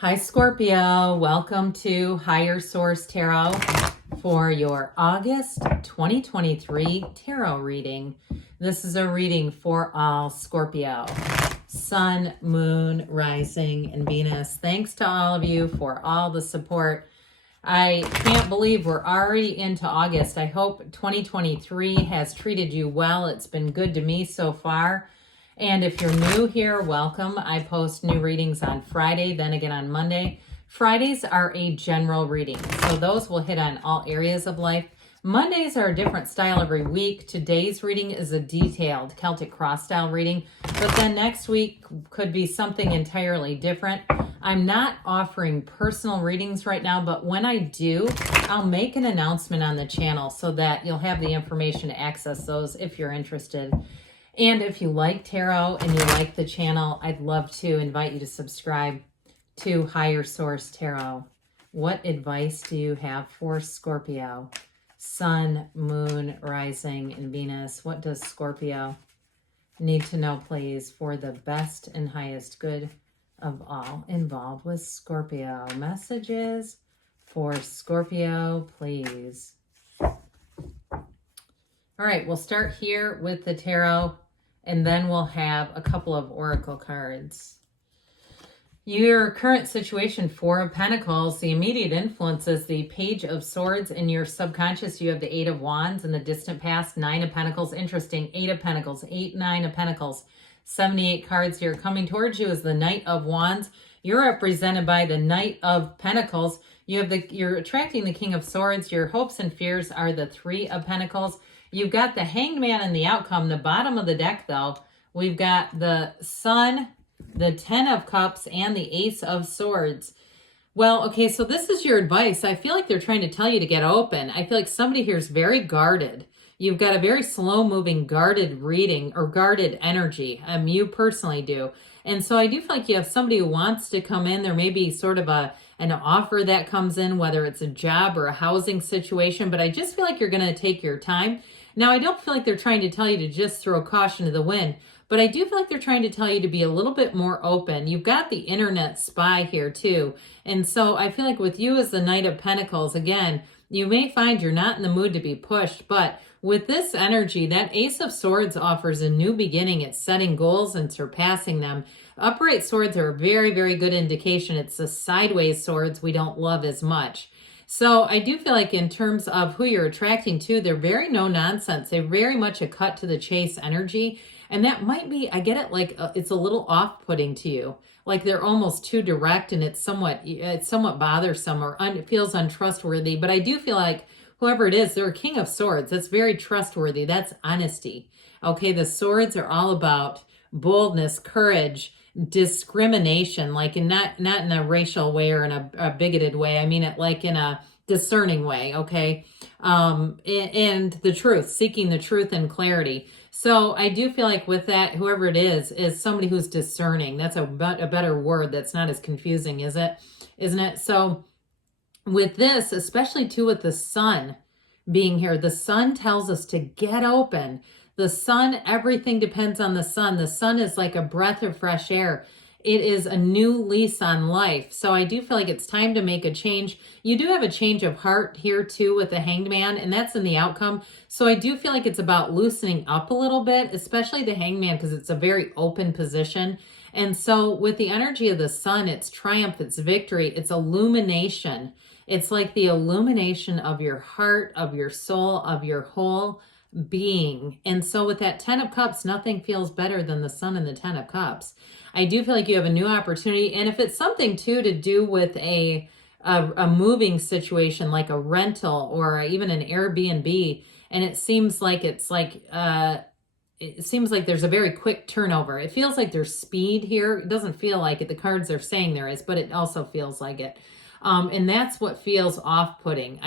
Hi, Scorpio. Welcome to Higher Source Tarot for your August 2023 tarot reading. This is a reading for all Scorpio. Sun, Moon, Rising, and Venus. Thanks to all of you for all the support. I can't believe we're already into August. I hope 2023 has treated you well. It's been good to me so far. And if you're new here, welcome. I post new readings on Friday, then again on Monday. Fridays are a general reading, so those will hit on all areas of life. Mondays are a different style every week. Today's reading is a detailed Celtic cross style reading, but then next week could be something entirely different. I'm not offering personal readings right now, but when I do, I'll make an announcement on the channel so that you'll have the information to access those if you're interested. And if you like tarot and you like the channel, I'd love to invite you to subscribe to Higher Source Tarot. What advice do you have for Scorpio? Sun, Moon, Rising, and Venus. What does Scorpio need to know, please, for the best and highest good of all involved with Scorpio? Messages for Scorpio, please. All right, we'll start here with the tarot, and then we'll have a couple of oracle cards. Your current situation, Four of Pentacles, the immediate influence is the Page of Swords. In your subconscious, you have the Eight of Wands. In the distant past, Nine of Pentacles. Interesting, Eight of Pentacles, 8, 9 of Pentacles. 78 cards here. Coming towards you is the Knight of Wands. You're represented by the Knight of Pentacles. You're attracting the King of Swords. Your hopes and fears are the Three of Pentacles. You've got the Hanged Man in the outcome. The bottom of the deck, though, we've got the Sun, the Ten of Cups, and the Ace of Swords. Well, okay, so this is your advice. I feel like they're trying to tell you to get open. I feel like somebody here is very guarded. You've got a very slow-moving, guarded reading or guarded energy. You personally do. And so I do feel like you have somebody who wants to come in. There may be sort of an offer that comes in, whether it's a job or a housing situation, but I just feel like you're going to take your time. Now, I don't feel like they're trying to tell you to just throw caution to the wind, but I do feel like they're trying to tell you to be a little bit more open. You've got the internet spy here too. And so I feel like with you as the Knight of Pentacles, again, you may find you're not in the mood to be pushed, but with this energy, that Ace of Swords offers a new beginning. It's setting goals and surpassing them. Upright swords are a very, very good indication. It's the sideways swords we don't love as much. So I do feel like in terms of who you're attracting to, they're very no nonsense. They're very much a cut to the chase energy. And that might be, I get it, like it's a little off-putting to you. Like they're almost too direct and it's somewhat bothersome or it feels untrustworthy. But I do feel like whoever it is, they're a King of Swords. That's very trustworthy. That's honesty. Okay, the swords are all about boldness, courage, discrimination, like not in a racial way or in a bigoted way. I mean it like in a discerning way, okay? And the truth, seeking the truth and clarity. So I do feel like with that, whoever it is somebody who's discerning. That's a better word that's not as confusing, isn't it? So with this, especially too with the Sun being here, the Sun tells us to get open. The Sun, everything depends on the Sun. The Sun is like a breath of fresh air. It is a new lease on life. So I do feel like it's time to make a change. You do have a change of heart here too with the Hanged Man, and that's in the outcome. So I do feel like it's about loosening up a little bit, especially the Hanged Man, because it's a very open position. And so with the energy of the Sun, it's triumph, it's victory, it's illumination. It's like the illumination of your heart, of your soul, of your whole being. And so with that Ten of Cups, nothing feels better than the Sun and the Ten of Cups. I do feel like you have a new opportunity. And if it's something too to do with a moving situation, like a rental or even an Airbnb, and it seems like there's a very quick turnover. It feels like there's speed here. It doesn't feel like it. The cards are saying there is, but it also feels like it. And that's what feels off-putting.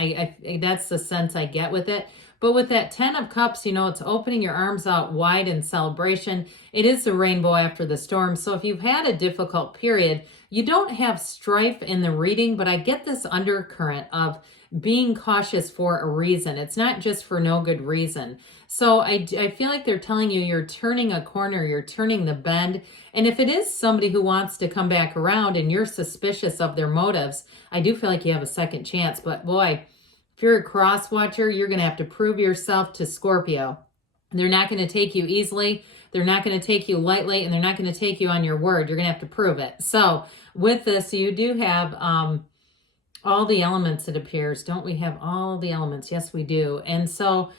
That's the sense I get with it. But with that 10 of Cups, it's opening your arms out wide in celebration. It is the rainbow after the storm. So if you've had a difficult period, you don't have strife in the reading, but I get this undercurrent of being cautious for a reason. It's not just for no good reason. So I feel like they're telling you you're turning a corner, you're turning the bend. And if it is somebody who wants to come back around and you're suspicious of their motives, I do feel like you have a second chance. But boy, if you're a cross watcher, you're going to have to prove yourself to Scorpio. They're not going to take you easily. They're not going to take you lightly, and they're not going to take you on your word. You're going to have to prove it. So with this, you do have all the elements, it appears. Don't we have all the elements? Yes, we do. And so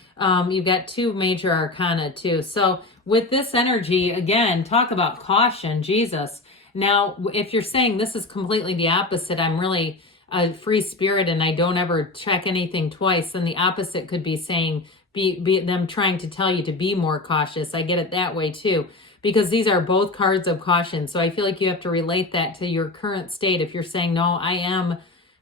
you've got 2 major arcana too. So with this energy, again, talk about caution, Jesus. Now, if you're saying this is completely the opposite, I'm really a free spirit and I don't ever check anything twice, then the opposite could be saying, be them trying to tell you to be more cautious. I get it that way too, because these are both cards of caution. So I feel like you have to relate that to your current state. If you're saying, no, I am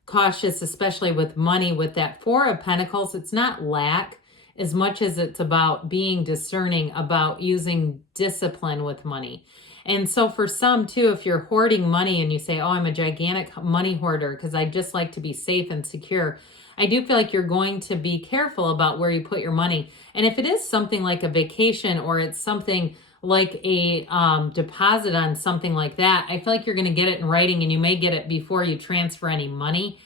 cautious, especially with money, with that 4 of Pentacles, it's not lack as much as it's about being discerning, about using discipline with money. And so for some too, if you're hoarding money and you say, oh, I'm a gigantic money hoarder because I just like to be safe and secure, I do feel like you're going to be careful about where you put your money. And if it is something like a vacation or it's something like a deposit on something like that, I feel like you're going to get it in writing and you may get it before you transfer any money.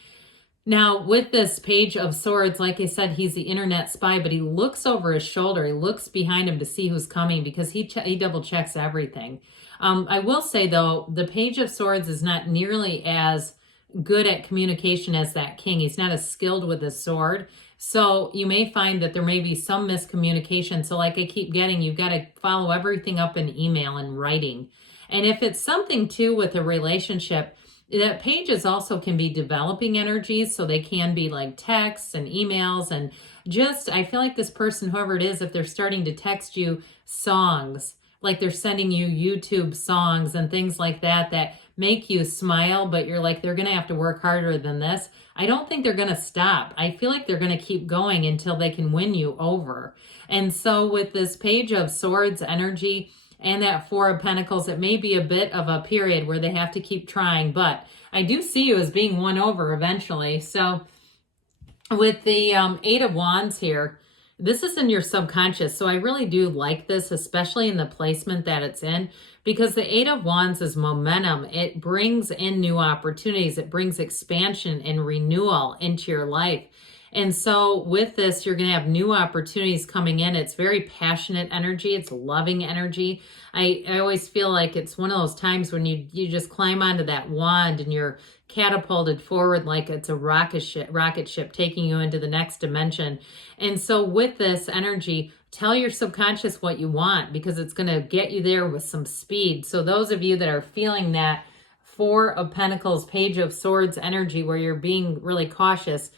Now, with this Page of Swords, like I said, he's the internet spy, but he looks over his shoulder. He looks behind him to see who's coming because he double checks everything. I will say, though, the Page of Swords is not nearly as good at communication as that king. He's not as skilled with his sword. So you may find that there may be some miscommunication. So like I keep getting, you've got to follow everything up in email and writing. And if it's something too with a relationship, that pages also can be developing energies. So they can be like texts and emails and just, I feel like this person, whoever it is, if they're starting to text you songs, like they're sending you YouTube songs and things like that, that make you smile, but you're like, they're going to have to work harder than this. I don't think they're going to stop. I feel like they're going to keep going until they can win you over. And so with this Page of Swords energy and that 4 of Pentacles, it may be a bit of a period where they have to keep trying, but I do see you as being won over eventually. So with the 8 of Wands here, this is in your subconscious. So I really do like this, especially in the placement that it's in, because the 8 of Wands is momentum. It brings in new opportunities. It brings expansion and renewal into your life. And so with this, you're going to have new opportunities coming in. It's very passionate energy. It's loving energy. I always feel like it's one of those times when you just climb onto that wand and you're catapulted forward like it's a rocket ship taking you into the next dimension. And so with this energy, tell your subconscious what you want because it's going to get you there with some speed. So those of you that are feeling that 4 of Pentacles, Page of Swords energy where you're being really cautious,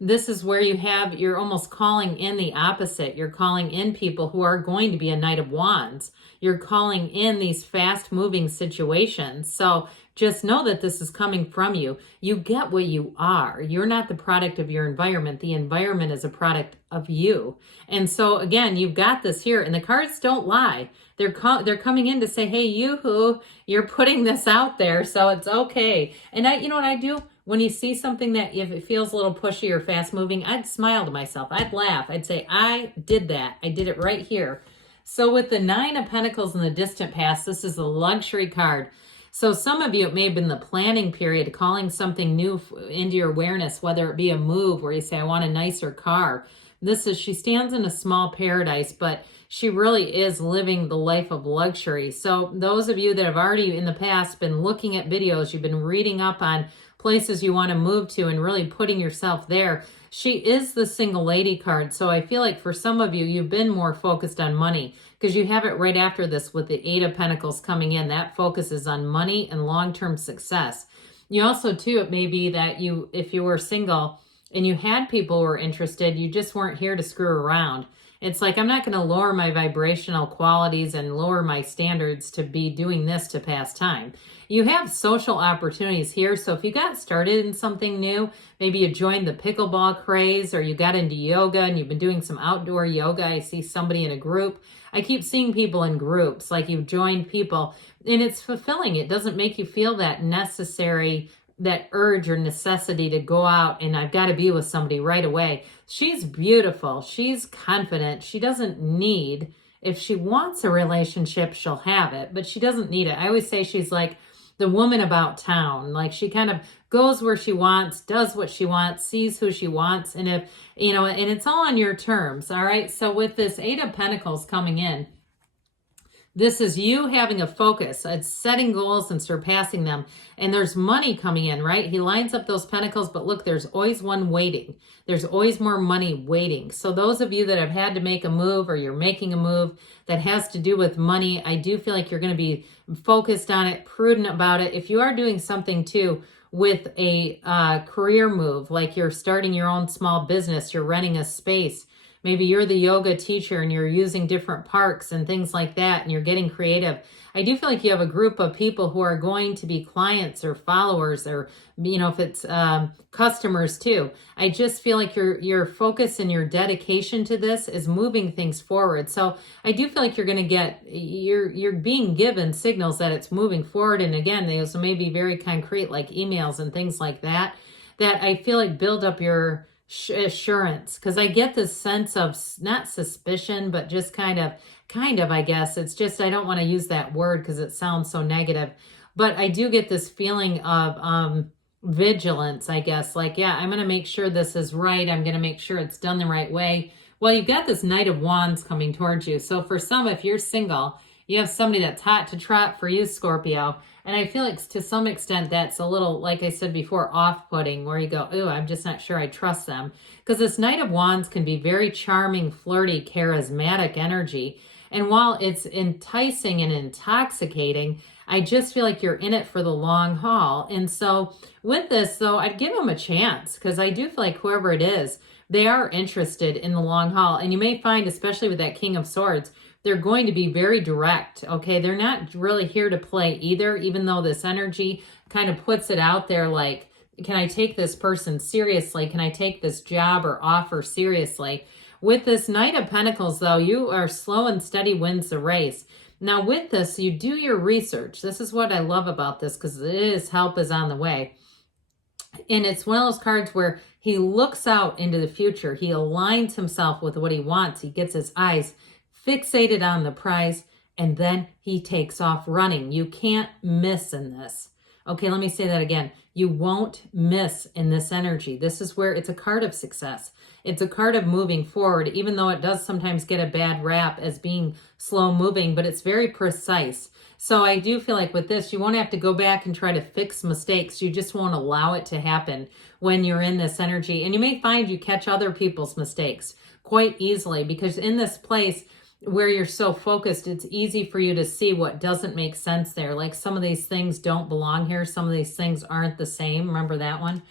this is where you're almost calling in the opposite. You're calling in people who are going to be a Knight of Wands. You're calling in these fast moving situations. So just know that this is coming from you. You get what you are. You're not the product of your environment. The environment is a product of you. And so again, you've got this here and the cards don't lie. They're coming in to say, hey, you're putting this out there. So it's okay. And you know what I do? When you see something that if it feels a little pushy or fast moving, I'd smile to myself. I'd laugh. I'd say, I did that. I did it right here. So with the 9 of Pentacles in the distant past, this is a luxury card. So some of you, it may have been the planning period, calling something new into your awareness, whether it be a move where you say, I want a nicer car. She stands in a small paradise, but she really is living the life of luxury. So those of you that have already in the past been looking at videos, you've been reading up on places you want to move to and really putting yourself there. She is the single lady card. So I feel like for some of you, you've been more focused on money because you have it right after this with the 8 of Pentacles coming in. That focuses on money and long-term success. You also too, it may be that if you were single and you had people who were interested, you just weren't here to screw around. It's like, I'm not going to lower my vibrational qualities and lower my standards to be doing this to pass time. You have social opportunities here. So if you got started in something new, maybe you joined the pickleball craze, or you got into yoga and you've been doing some outdoor yoga. I see somebody in a group. I keep seeing people in groups, like you've joined people, and it's fulfilling. It doesn't make you feel that necessary, that urge or necessity to go out and I've got to be with somebody right away. She's beautiful. She's confident. She doesn't need, if she wants a relationship, she'll have it, but she doesn't need it. I always say she's like the woman about town. Like, she kind of goes where she wants, does what she wants, sees who she wants. And if, and it's all on your terms. All right. So with this 8 of Pentacles coming in, this is you having a focus. It's setting goals and surpassing them. And there's money coming in, right? He lines up those pentacles, but look, there's always one waiting. There's always more money waiting. So those of you that have had to make a move, or you're making a move that has to do with money, I do feel like you're going to be focused on it, prudent about it. If you are doing something too with a career move, like you're starting your own small business, you're renting a space, maybe you're the yoga teacher and you're using different parks and things like that, and you're getting creative. I do feel like you have a group of people who are going to be clients or followers, or, if it's customers too. I just feel like your focus and your dedication to this is moving things forward. So I do feel like you're going to you're being given signals that it's moving forward. And again, those may be very concrete, like emails and things like that, that I feel like build up your assurance, because I get this sense of not suspicion, but just kind of, I guess it's just, I don't want to use that word because it sounds so negative, but I do get this feeling of vigilance, I guess, like, yeah, I'm going to make sure this is right. I'm going to make sure it's done the right way. Well, you've got this Knight of Wands coming towards you. So for some, if you're single, you have somebody that's hot to trot for you, Scorpio. And I feel like to some extent that's a little, like I said before, off-putting, where you go, ooh, I'm just not sure I trust them. Because this Knight of Wands can be very charming, flirty, charismatic energy. And while it's enticing and intoxicating, I just feel like you're in it for the long haul. And so with this, though, I'd give them a chance, because I do feel like whoever it is, they are interested in the long haul. And you may find, especially with that King of Swords, they're going to be very direct, okay? They're not really here to play either, even though this energy kind of puts it out there like, can I take this person seriously? Can I take this job or offer seriously? With this Knight of Pentacles, though, you are slow and steady wins the race. Now, with this, you do your research. This is what I love about this, because it is help is on the way. And it's one of those cards where he looks out into the future. He aligns himself with what he wants. He gets his eyes fixated on the prize, and then he takes off running. You can't miss in this. Okay, let me say that again. You won't miss in this energy. This is where it's a card of success. It's a card of moving forward, even though it does sometimes get a bad rap as being slow moving, but it's very precise. So I do feel like with this, you won't have to go back and try to fix mistakes. You just won't allow it to happen when you're in this energy. And you may find you catch other people's mistakes quite easily, because in this place where you're so focused, it's easy for you to see what doesn't make sense there. Like, some of these things don't belong here. Some of these things aren't the same. Remember that one?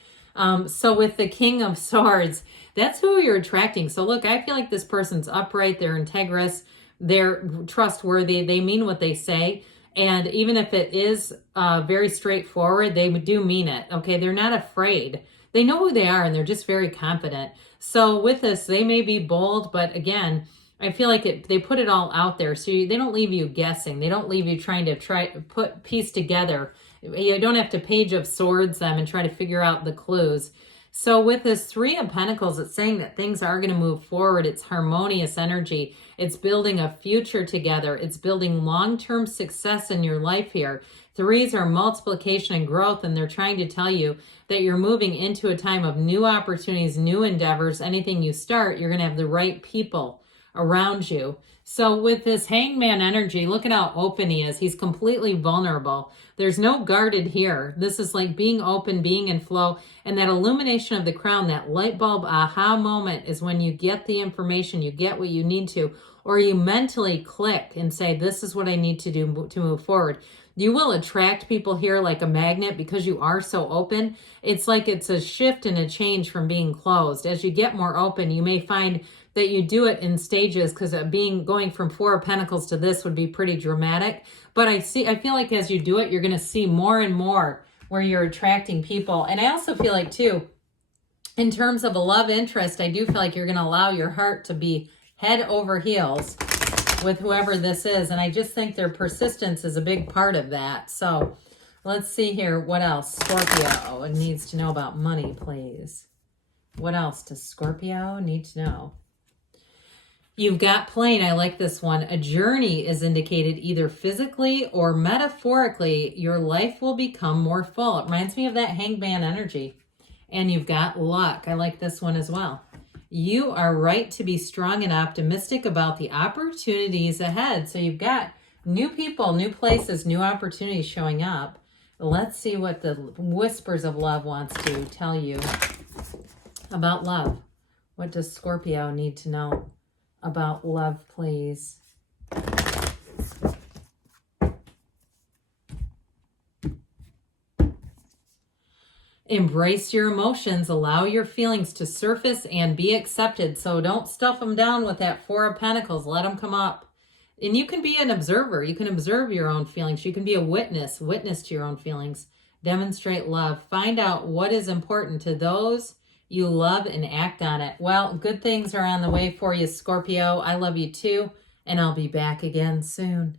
So with the King of Swords, that's who you're attracting. So look, I feel like this person's upright. They're integrous. They're trustworthy. They mean what they say. And even if it is very straightforward, they do mean it. Okay, they're not afraid. They know who they are, and they're just very confident. So with this, they may be bold, but again, I feel like they put it all out there. So they don't leave you guessing. They don't leave you trying to piece together. You don't have to Page of Swords them and try to figure out the clues. So with this 3 of Pentacles, it's saying that things are going to move forward. It's harmonious energy. It's building a future together. It's building long-term success in your life here. 3s are multiplication and growth, and they're trying to tell you that you're moving into a time of new opportunities, new endeavors. Anything you start, you're going to have the right people around you. So with this Hangman energy, look at how open he is. He's completely vulnerable. There's no guarded here. This is like being open, being in flow. And that illumination of the crown, that light bulb aha moment, is when you get the information, you get what you need to, or you mentally click and say, this is what I need to do to move forward. You will attract people here like a magnet because you are so open. It's like it's a shift and a change from being closed. As you get more open, you may find that you do it in stages, because going from Four of Pentacles to this would be pretty dramatic. But I feel like as you do it, you're going to see more and more where you're attracting people. And I also feel like too, in terms of a love interest, I do feel like you're going to allow your heart to be head over heels with whoever this is. And I just think their persistence is a big part of that. So let's see here. What else? Scorpio needs to know about money, please. What else does Scorpio need to know? You've got plain. I like this one. A journey is indicated either physically or metaphorically. Your life will become more full. It reminds me of that hangman energy. And you've got luck. I like this one as well. You are right to be strong and optimistic about the opportunities ahead. So you've got new people, new places, new opportunities showing up. Let's see what the Whispers of Love wants to tell you about love. What does Scorpio need to know about love, please? Embrace your emotions, allow your feelings to surface and be accepted. So don't stuff them down with that Four of Pentacles. Let them come up. And you can be an observer. You can observe your own feelings. You can be a witness to your own feelings. Demonstrate love. Find out what is important to those you love and act on it. Well, good things are on the way for you, Scorpio. I love you too, and I'll be back again soon.